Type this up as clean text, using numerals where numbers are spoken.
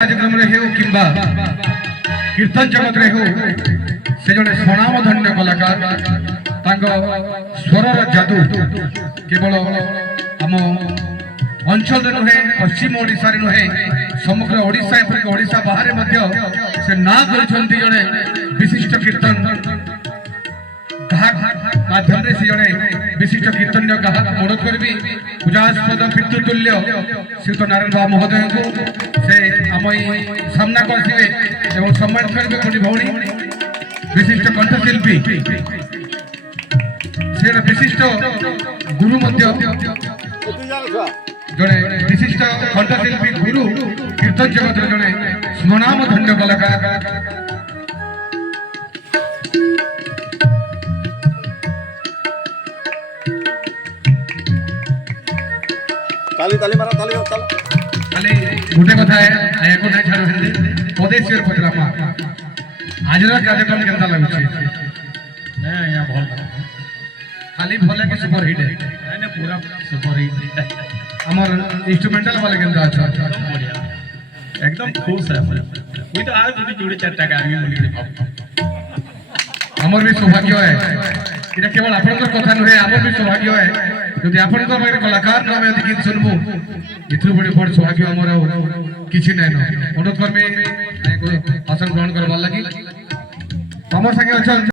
कार्यक्रम रे हो किंबा कीर्तन जगत रे हो से जने स्वनामधन्य कलाकार तांको स्वरर जादू केवल आम अंचल नुहे पश्चिम ओडिशा रे नुहे समग्र ओडिशा एपरिक ओडिशा बाहर मध्य से ना करछंती जने विशिष्ट कीर्तन माध्यम से जड़े विशिष्ट कीर्तन्य गाहक अनुरोध करी पूजास्पद पितृतुल्य श्रीयुत नारायण बाबू महोदय को से आम सामना कर सम्मानित करेंगे कोनी भौणी विशिष्ट कंठशिल्पी से विशिष्ट गुरु जड़े विशिष्ट कंठशिल्पी गुरु कीर्तन जगत जड़े स्वनाम धन्य कलाकार ताली ताली मारा ताली खाली गोटे कथा है आया को नहीं छाड़ हिंदी पदेश्वर पचरा पा आज रा कार्यक्रम केनता लागुछे नहीं यहाँ भल खाली भले के सुपर हिट है नहीं पूरा सुपर हिट हमर इंस्ट्रूमेंटल वाले केनता अच्छा बढ़िया एकदम खुश है कोई तो आज भी जोड़े चार टका आगे बोली हमर भी सौभाग्य है इटा केवल आपनकर कथा नहे हमर भी सौभाग्य है यदि आपनकर मारे कलाकार नाम यदि गीत सुनबो इथु बड़ी बड़ सौभाग्य हमर किछि नै न अनुरोध करमे आसन ग्रहण करबा लागि हमर संगे अच्छा